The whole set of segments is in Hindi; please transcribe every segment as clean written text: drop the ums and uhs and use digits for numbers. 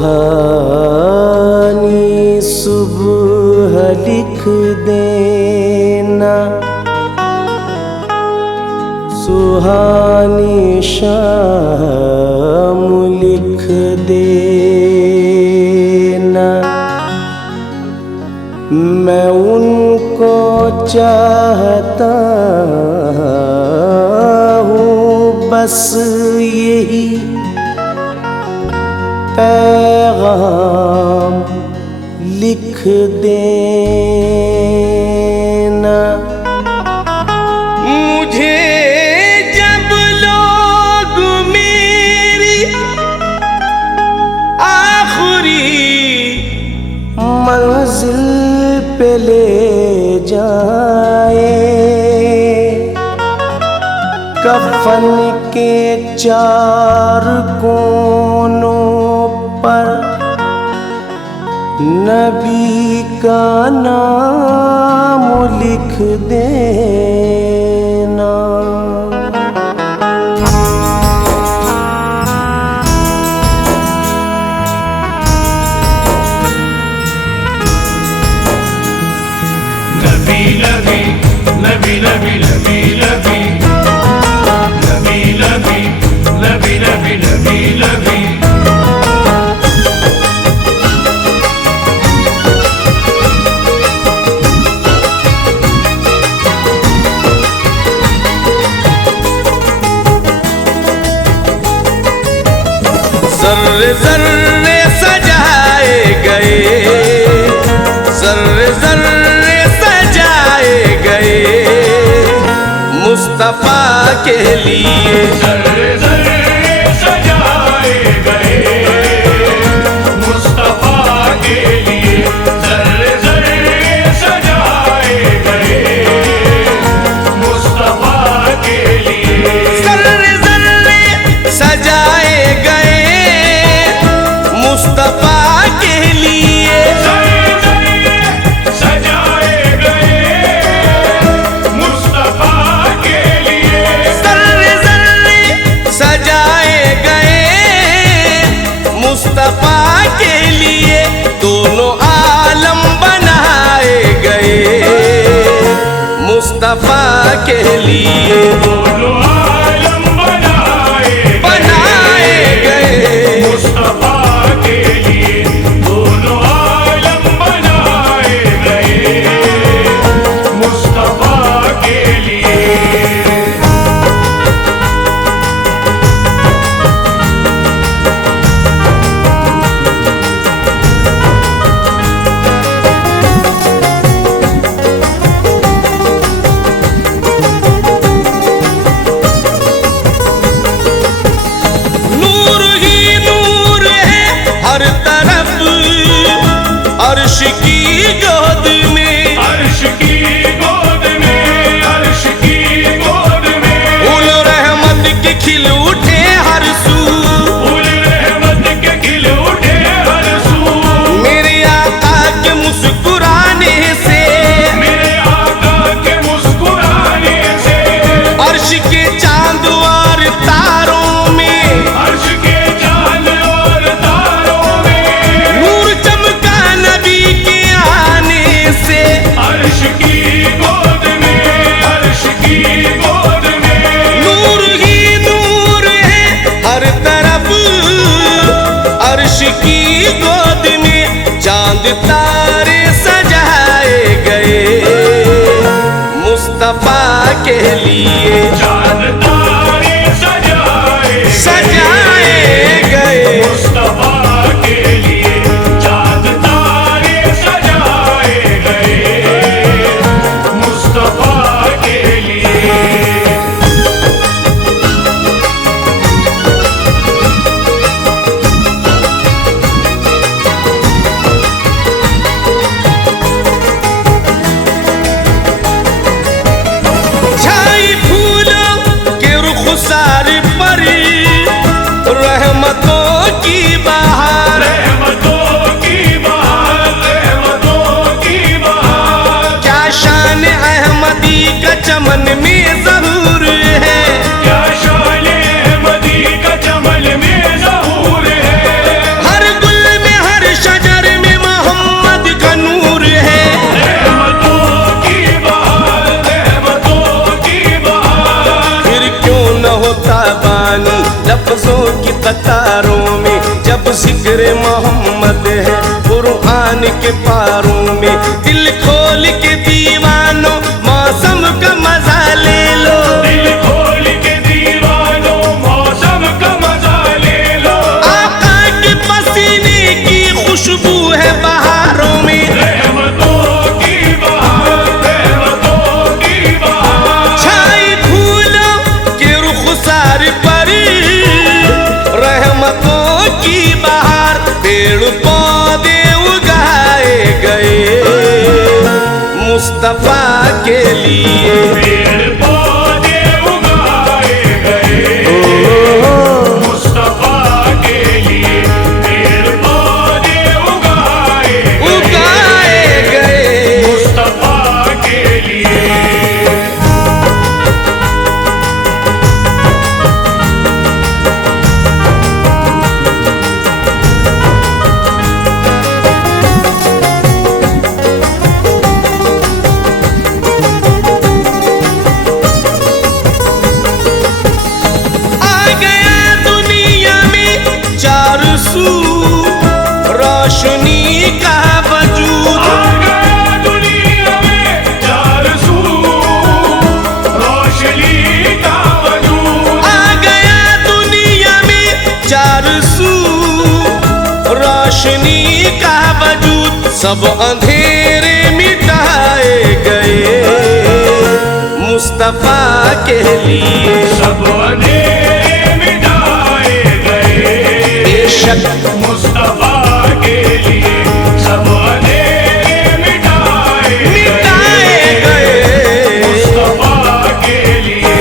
सुहानी सुबह लिख देना, सुहानी शाम लिख देना। मैं उनको चाहता हूँ बस यही पैगाम लिख देना। मुझे जब लोग मेरी आखिरी मंजिल पे ले जाए, कफन के चार कोनों पर नबी का नाम लिख देना। नबी नबी नबी नबी नबी नबी नबी नबी नबी नबी नबी नबी। ज़र्रे ज़र्रे सजाए गए, ज़र्रे ज़र्रे सजाए गए मुस्तफ़ा के लिए। ज़र्रे ज़र्रे सजाए गए मुस्तफ़ा के लिए, ज़र्रे ज़र्रे सजाए गए मुस्तफ़ा के लिए। ज़र्रे ज़र्रे सजाए गए मुस्तफ़ा के लिए, ज़र्रे ज़र्रे सजाए गए मुस्तफ़ा के लिए। ज़र्रे ज़र्रे सजाए गए मुस्तफ़ा के लिए। दोनों आलम बनाए गए मुस्तफ़ा के लिए। दोनों आलम बनाए गए मुस्तफ़ा के लिए, दोनों आलम बनाए गए मुस्तफ़ा के लिए। नूर ही नूर है हर तरफ अर्श की गोद में, अर्श की गोद में, अर्श की गोद में। फूल रहमत के खिल उठे हर सू, फूल रहमत के खिल उठे हर सू। मेरे आका के मुस्कुराने से, मेरे आका के मुस्कुराने से, अर्श के चांद और तारों में, अर्श के चांद और तारों में नूर चमका नबी के आने से। अर्श की गोद में, अर्श की गोद में। नूर ही नूर है हर तरफ अर्श की गोद में। चांद तारे सजाए गए मुस्तफ़ा के लिए, चांद तारे सजाए गए मुस्तफ़ा के लिए, चांद तारे सजाए गए मुस्तफ़ा के लिए। छाई फूलों जिक्र मोहम्मद है कुरान के पारों में। दिल खोल के दीवानों मौसम का मजा ले लो, दिल खोल के दीवानों मौसम का मजा ले लो। आका के पसीने की खुशबू है बहारों में, रहमतों की बहार, रहमतों की बहार। छाई फूलों के रुखसार पर रहमतों की बहार। पेड़ पौधे उगाए गए मुस्तफा के लिए, पेड़ पौधे उगाए गए मुस्तफा के लिए। पेड़ पौधे उगाए गए मुस्तफा के लिए। रोशनी का वजूद आ गया दुनिया में चार सू, रोशनी का वजूद। आ गया दुनिया में चार सू, रोशनी का वजूद। सब अंधेरे मिटाए गए मुस्तफा के लिए, सब अंधेरे मिटाए गए बेशक मुस्तफा के लिए। सब अंधेरे मिटाए गए मुस्तफा के लिए।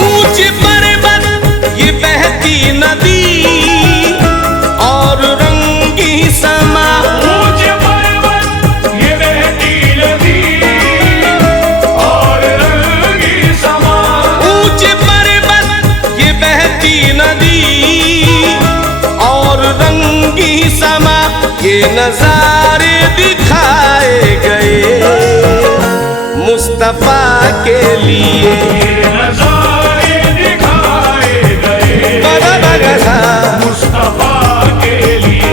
ऊंचे पर्वत ये बहती नदी और रंगी समा। ऊंचे पर्वत ये बहती नदी और रंगी समा। ऊंचे पर्वत ये बहती नदी और रंगी समा। ये नजारे दिखाए गए मुस्तफा के लिए, ये नजारे दिखाए गए मुस्तफा के लिए।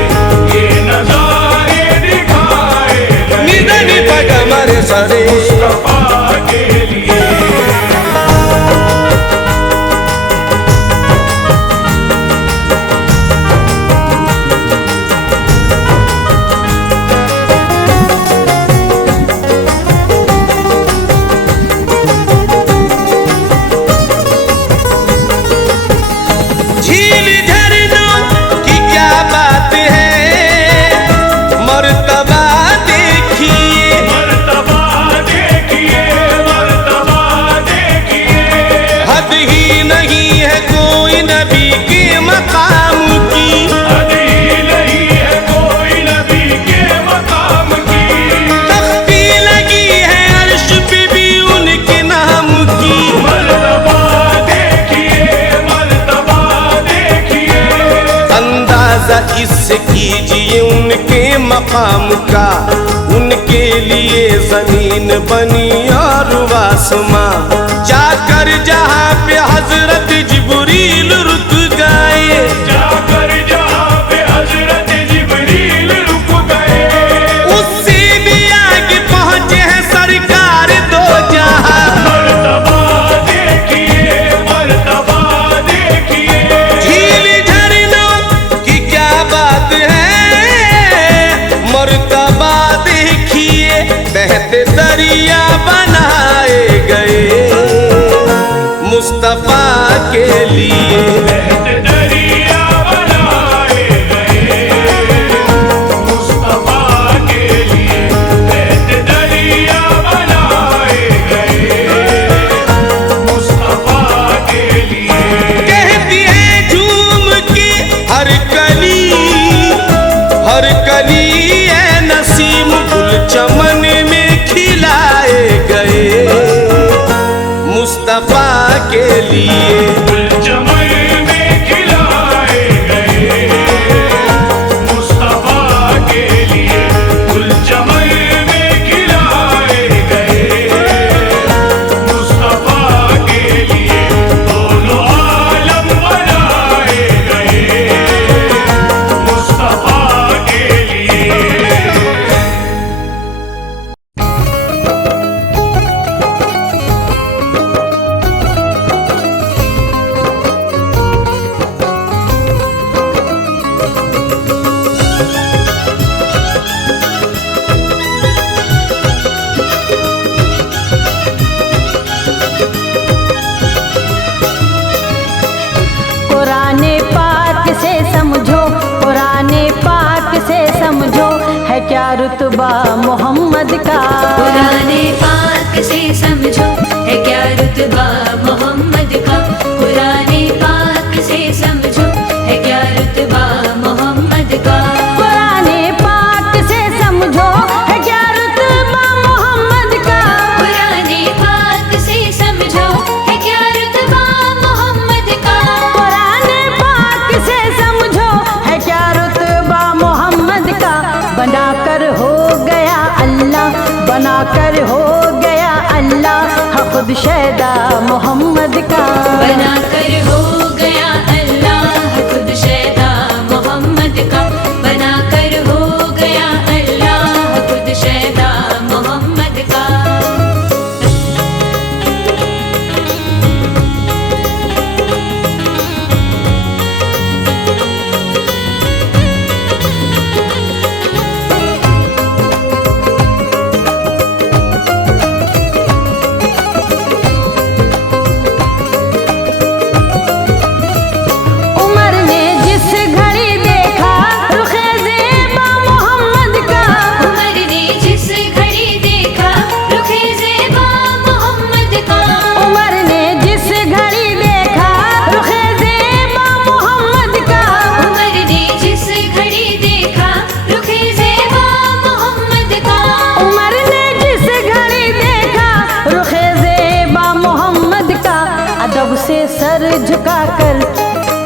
ये नजारे दिखाए गए निधनी पगमर सरे मुस्तफा के लिए। झील झरनों की क्या बात है, मर्तबा देखिए मर्तबा देखिए, मर्तबा देखिए। हद ही नहीं है कोई नबी के मकाम की। हद ही नहीं है कोई नबी के मकाम की। तख्ती लगी है अर्श पे भी उनके नाम की। मर्तबा देखिए, मर्तबा देखिए। अंदाजा इससे कीजिए उनके मकाम का, उनके लिए जमीन बनी और आसमां। जाकर जहाँ पे हजरत जिब्रील रुक गए, जाकर जहाँ पे हजरत जिब्रील रुक गए। उससे भी आगे पहुँचे हैं सरकार दो जहाँ। मर्तबा देखिए, मर्तबा देखिए। झील झरनों की क्या बात है, मर्तबा देखिए। बहते दरिया बनाए गए मुस्तफा के लिए, बहते दरिया बनाए गए मुस्तफा के लिए। बहते दरिया बनाए गए मुस्तफा के लिए। कहती है झूम के हर कली, हर कली है नसीम गुल चमन में खिलाए गए मुस्तफा के लिए। चमन में खिलाए गए मुस्तफा क्या रुतबा मोहम्मद का। कुराने पाक से समझो है क्या रुतबा मोहम्मद का। कुराने पाक से समझो है क्या रुतबा मोहम्मद का। कुराने पाक से समझो है क्या रुतबा मोहम्मद का। कुराने पाक से समझो है क्या रुतबा मोहम्मद का। कुराने पाक से समझो है क्या रुतबा मोहम्मद का। बनाकर हो गया अल्लाह, बनाकर हो गया अल्लाह खुद शैदा मोहम्मद का। बनाकर हो गया अल्लाह खुद शैदा मोहम्मद का। बनाकर हो गया अल्लाह खुद शैदा मोहम्मद का। उमर ने जिस घड़ी देखा रुखे ज़ेबा मोहम्मद का। उमर ने जिस घड़ी देखा रुखे ज़ेबा मोहम्मद का। उमर ने जिस घड़ी देखा रुखे ज़ेबा मोहम्मद का। उमर ने जिस घड़ी देखा रुखे ज़ेबा मोहम्मद का। उमर ने जिस घड़ी देखा रुखे ज़ेबा मोहम्मद का। अदब से सर झुकाकर,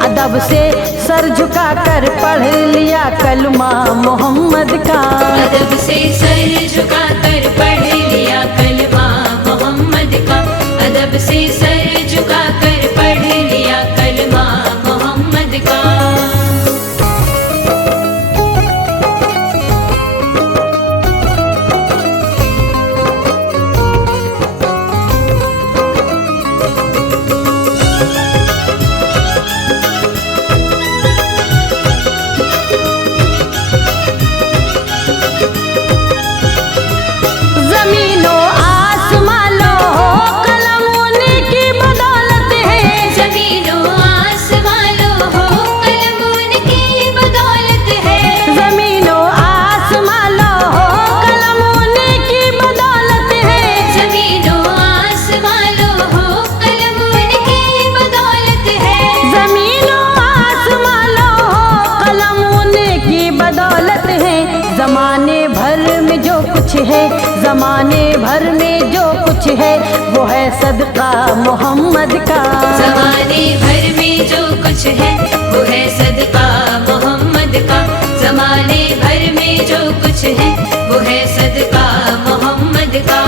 अदब से सर झुकाकर पढ़ लिया कलमा मोहम्मद का। अदब से सर झुकाकर पढ़ लिया कलमा मोहम्मद का। अदब से सर झुकाकर पढ़ लिया कलमा मोहम्मद का। ज़मीनो आसमां लो हो कलम उनकी बदौलत है। ज़मीनो आसमां लो हो कलम उनकी बदौलत है। ज़मीनो आसमां लो हो कलम उनकी बदौलत है। ज़मीनो आसमां लो हो कलम उनकी बदौलत है। ज़मीनो आसमां लो हो कलम उनकी बदौलत है। ज़माने भर में जो कुछ है, ज़माने भर में जो कुछ है वो है सदका मोहम्मद का। ज़माने भर में जो कुछ है वो है सदका मोहम्मद का। ज़माने भर में जो कुछ है वो है सदका मोहम्मद का।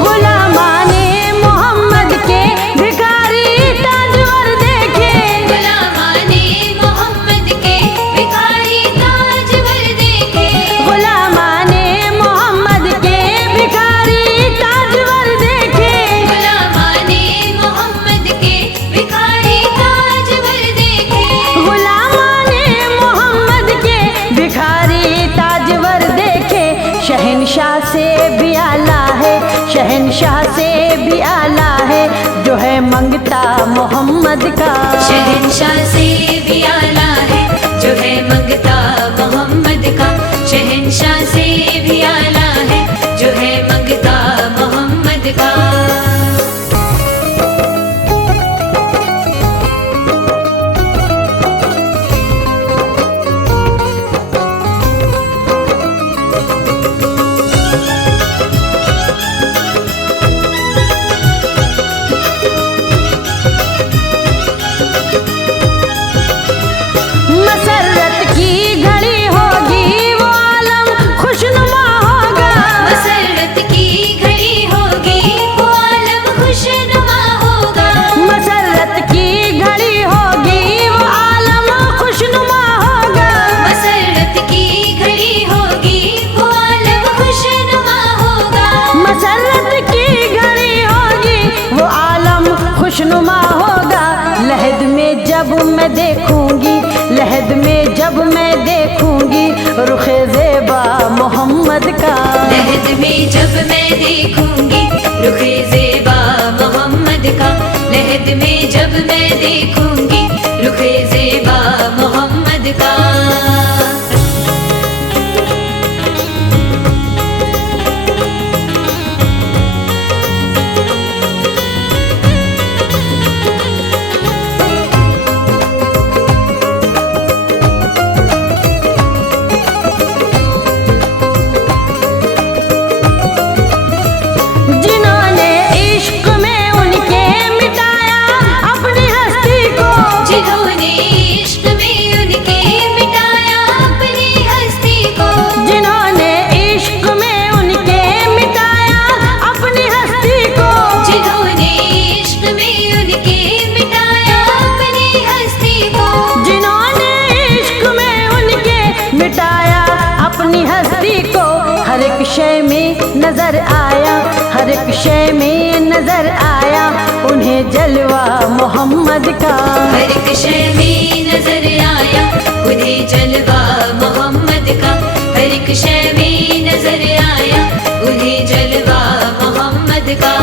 गुलामाने मोहम्मद के भिखारी ताजवर देखे। गुलामाने मोहम्मद के भिखारी ताजवर देखे। गुलामाने मोहम्मद के भिखारी ताजवर देखे। गुलामाने मोहम्मद के भिखारी ताजवर देखे। गुलामाने मोहम्मद के भिखारी ताजवर देखे। शहनशाह से भी आला है, शहनशाह से भी आला है जो है मंगता मोहम्मद का। शहनशाह से भी आला है जो है मंगता मोहम्मद का। शहनशाह से भी आला है जो है मंगता मोहम्मद का। मसरत की घड़ी होगी वो आलम खुशनुमा होगा। हर एक शय में नजर आया, हर एक शय में नजर आया उन्हें जलवा मोहम्मद का। हर एक शय में नजर आया उन्हें जलवा मोहम्मद का। हर एक शय में नजर आया उन्हें जलवा मोहम्मद का।